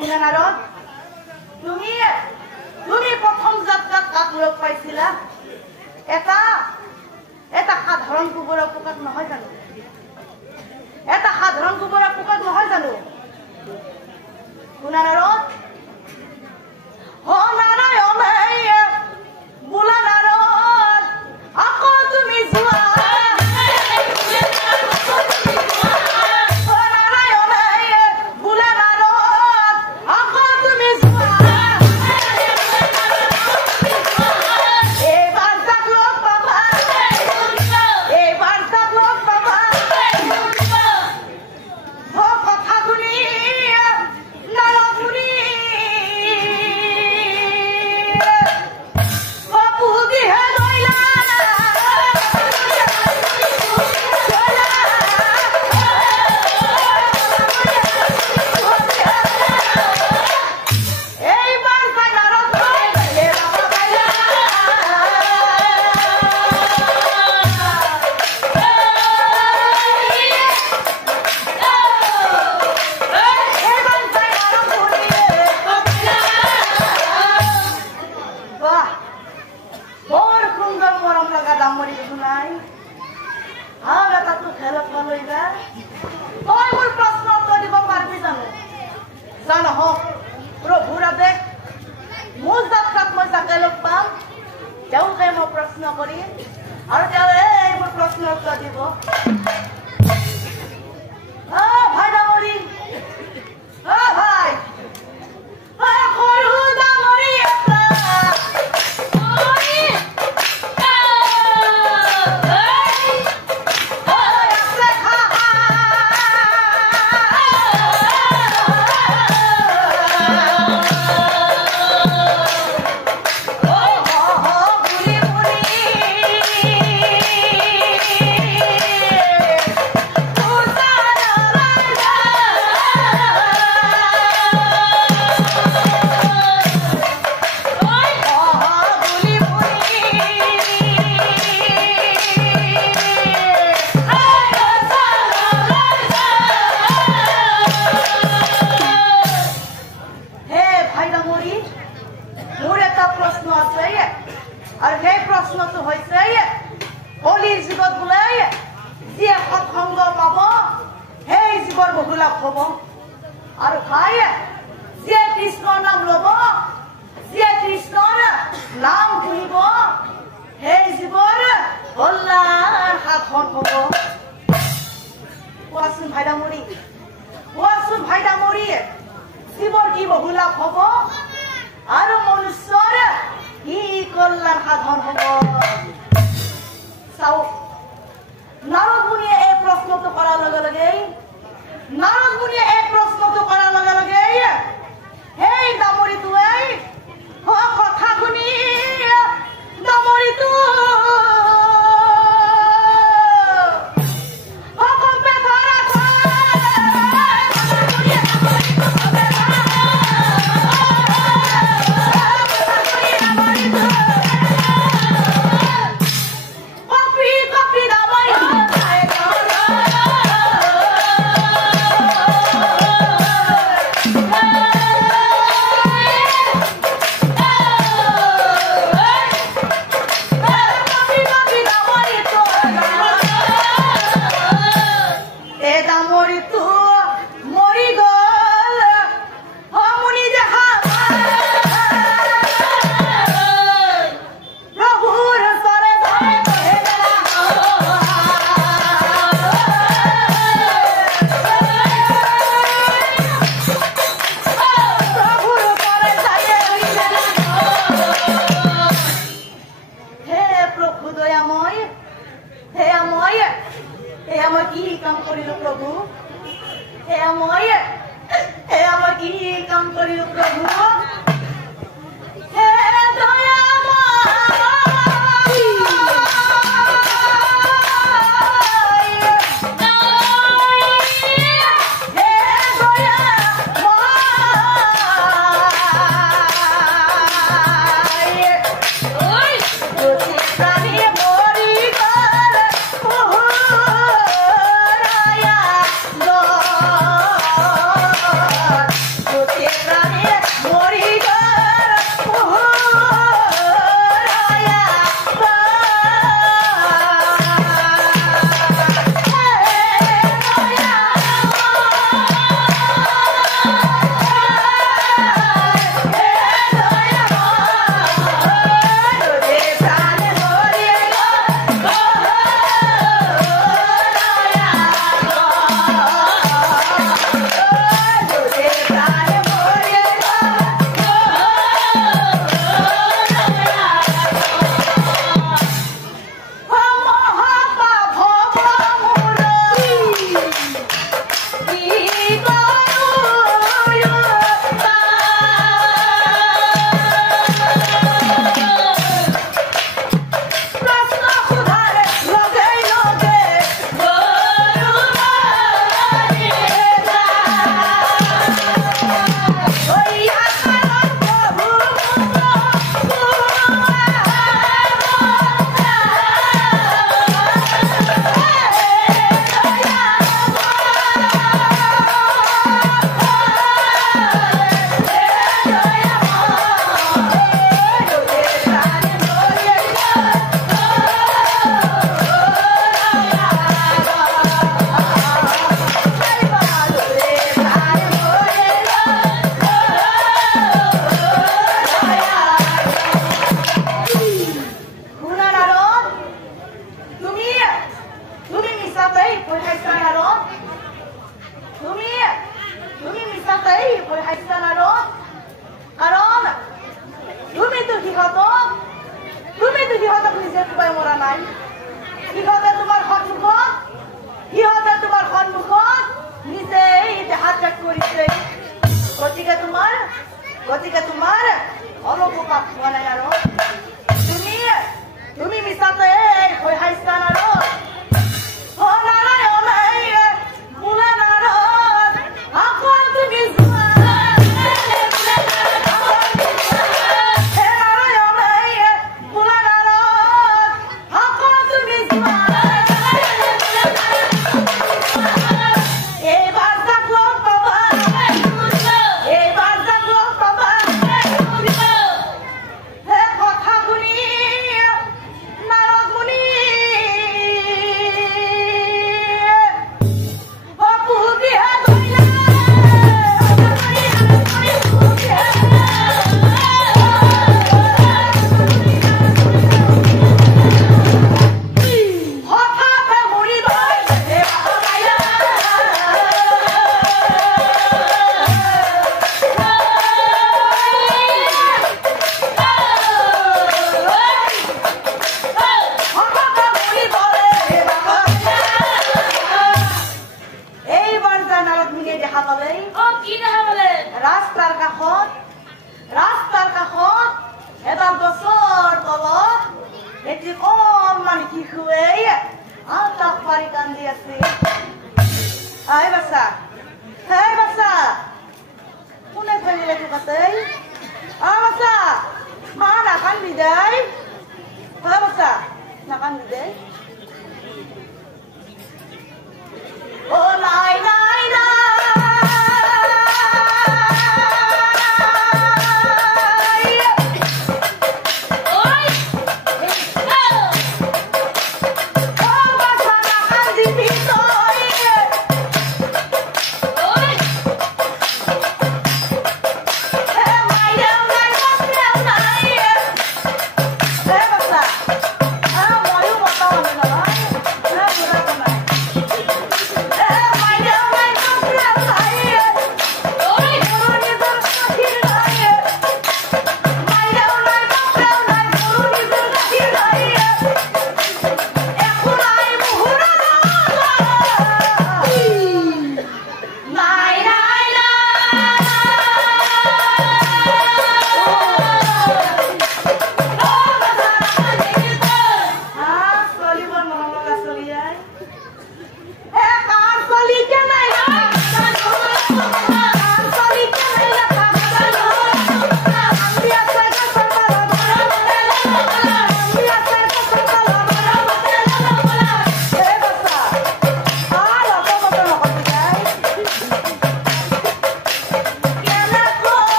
শুনা নাৰদ, তুমি প্ৰথম যাত্ৰাত কাক লগ পাইছিলা? এটা সাধাৰণ গোবৰৰ পোকাক নহয় জানো? এটা সাধাৰণ গোবৰৰ পোকাক নহয় জানো? শুনা নাৰদ, নাৰায়ণ বোলা নাৰদ, আকৌ তুমি যোৱা প্ৰভুৰ আদেশ মোৰ যাত্ৰাত মই যাকে লগ পাম তেওঁকে মই প্ৰশ্ন কৰিম আৰু তেওঁ এইবোৰ প্ৰশ্নৰ উত্তৰ দিব। ভাই ডাঙৰী, ভাই সৰু ডাঙৰী জীৱৰ কি বহু লাভ হব আৰু মনুষ্যৰ কি কল্যাণ সাধন হব? চাওক, নাৰদ মুনিয়ে এই প্ৰশ্নটো কৰাৰ লগে লগে সেই ডামৰীটোৱে কথা শুনি ডামৰীটো Tierra গতিকে তোমাৰ অলপ পাপ হোৱা নাই আৰু তুমি মিছাতে ভয় খাইছা আৰু ৰাস্তাৰ কাষত এটা গছৰ তলত এটি অকণমান শিশুৱে আটাক পাৰি কান্দি আছে। আই বাচ্চা কোনে ফেলিলে তোকাতে? বাচ্চা মা নাকান্দি দেই, বাচ্চা নাকান্দি দেই। ও নাই নাই নাই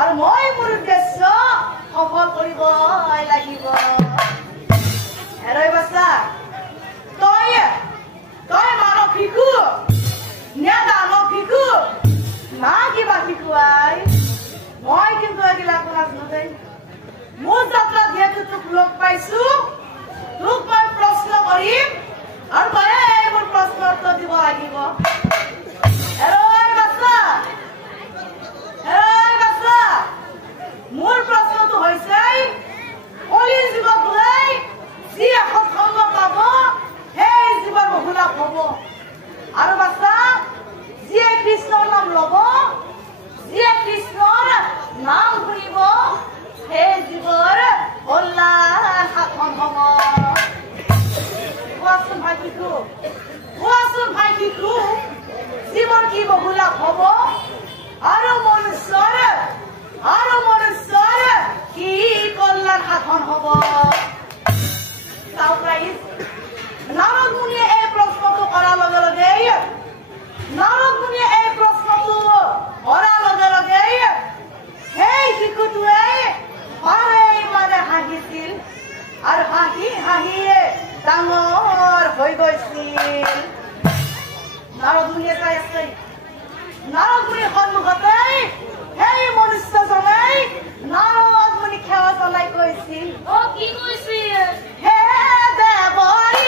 আৰু মই মোৰ উদ্দেশ্য সফল কৰিব লাগিব। হেৰৈ বাচ্চা তই মানৱ শিশু নে দানৱ শিশু না কিবা শিশু আই মই কিন্তু এগিলা নাজানো দেই। মোৰ যাত্ৰাত যিহেতু তোক লগ পাইছো তোক মই প্ৰশ্ন কৰিম আৰু তই মোৰ প্ৰশ্নৰ উত্তৰ দিব লাগিব। মোৰ প্ৰশ্নটো হৈছে কলি যুগত লৈ যি সৎসংগ পাব সেই জীৱৰ বহুলাভ হব আৰু বাচ্চা যিয়ে কৃষ্ণৰ নাম লব যিয়ে কৃষ্ণৰ নাম শুনিব সেই জীৱৰ কল্যাণ সাধন হব। কোৱাচোন ভাই শিশু জীৱৰ কি বহুলাভ হব আৰু মনুষ্যৰ কি কল্যাণ সাধন হব? নাৰদ মুনিয়ে এই প্ৰশ্নটো কৰাৰ লগে লগে সেই শিশুটোৱে মানে হাঁহিছিল আৰু হাঁহি ডাঙৰ হৈ গৈছিল নাৰদমুনিয়ে চাই আছে নাৰদমুনিৰ সন্মুখতেই সেই মনুষ্যজনে নাৰদমুনি সেৱা জনাই কৈছিল কি কৈছিল হে দেৱৰী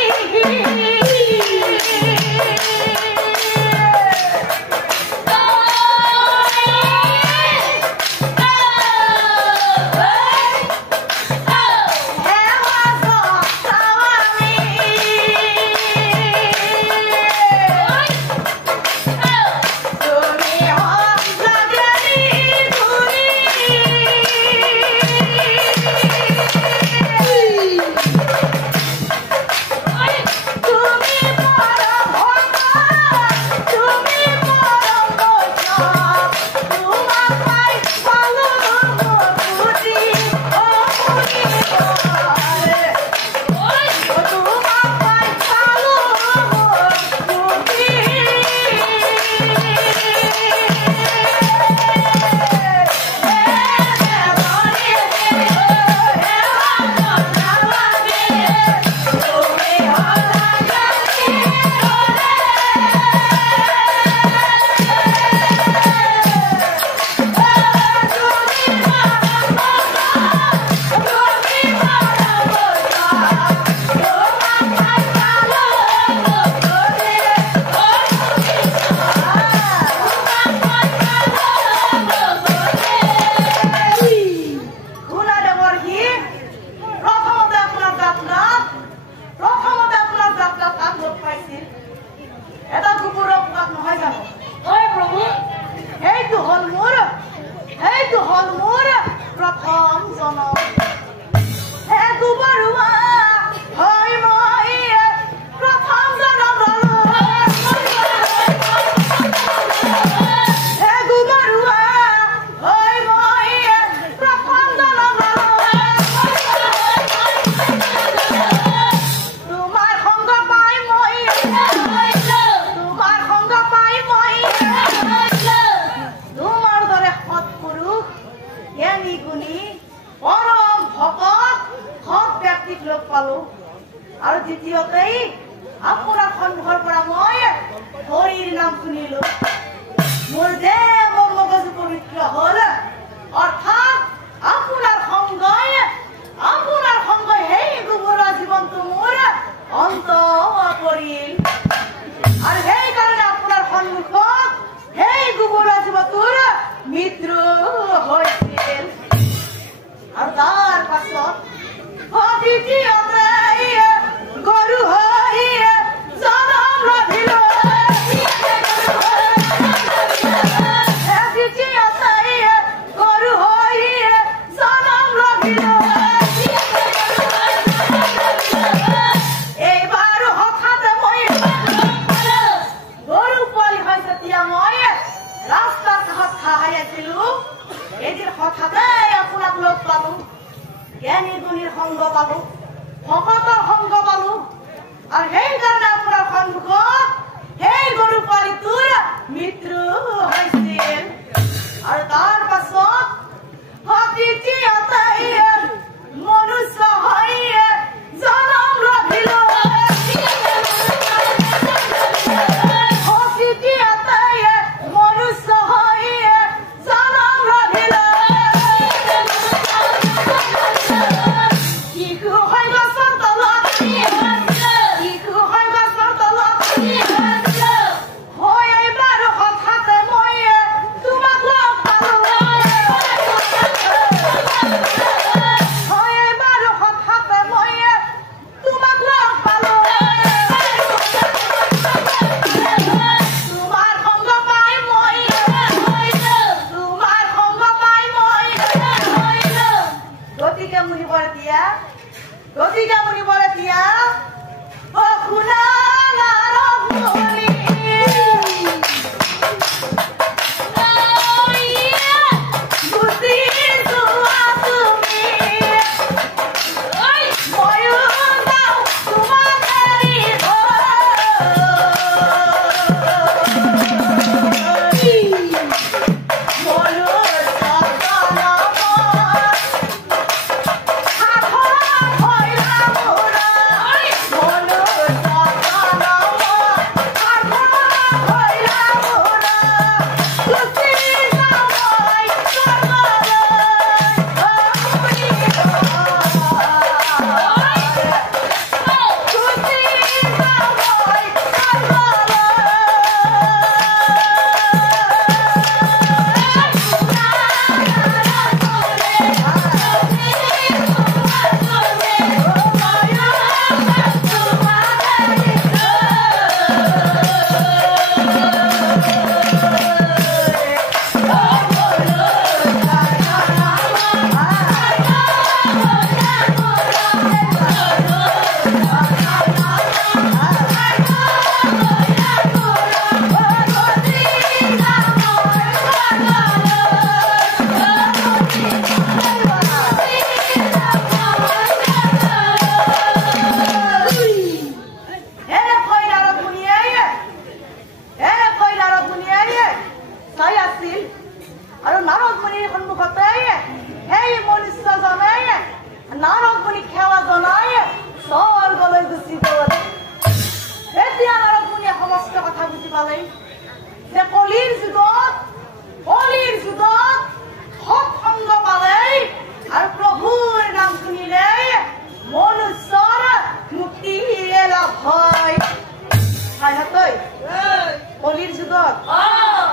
কলিৰ যুগত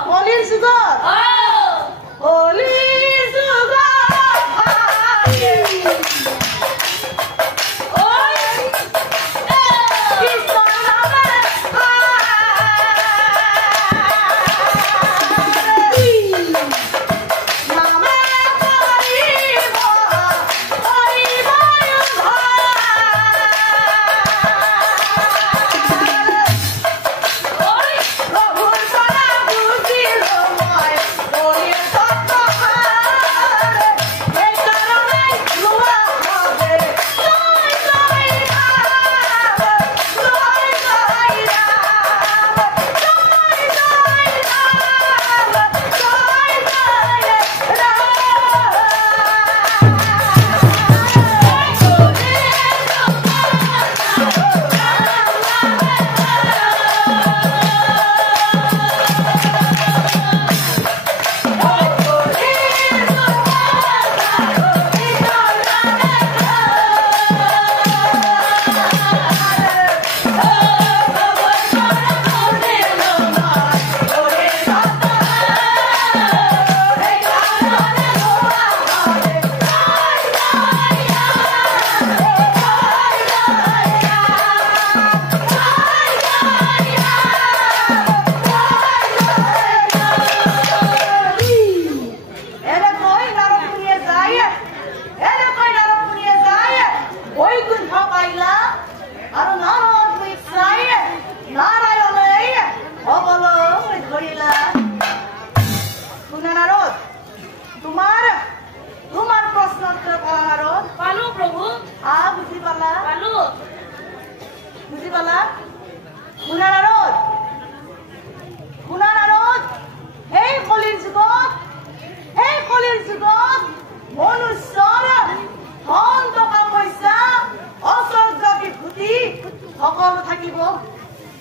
কলিৰ যুগত কলিৰ যুগত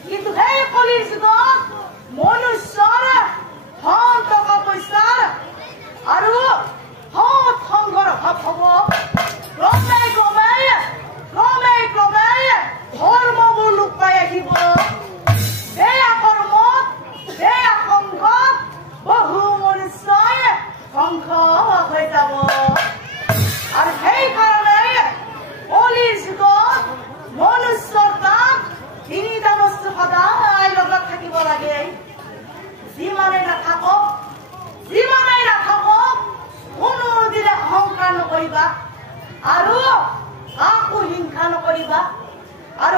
কিন্তু এই কলিৰ যুগত মনুষ্যৰ ধন টকা পইচাৰ আৰু সৎ সংগৰ অভাৱ হ'ব ক্ৰমে ক্ৰমে ধৰ্মবোৰ লোপ পাই আহিব বেয়া কৰ্মত বেয়া সংগত বহু মনুষ্যই ধ্বংস হৈ যাব আৰু সেইকাৰণে কলিৰ যুগত মনুষ্যৰ তাত তিনিটা বস্তু সদায় লগত থাকিব লাগে যিমানেই নাথাকক কোনোদিনে অহংকাৰ নকৰিবা আৰু কাকো হিংসা নকৰিবা আৰু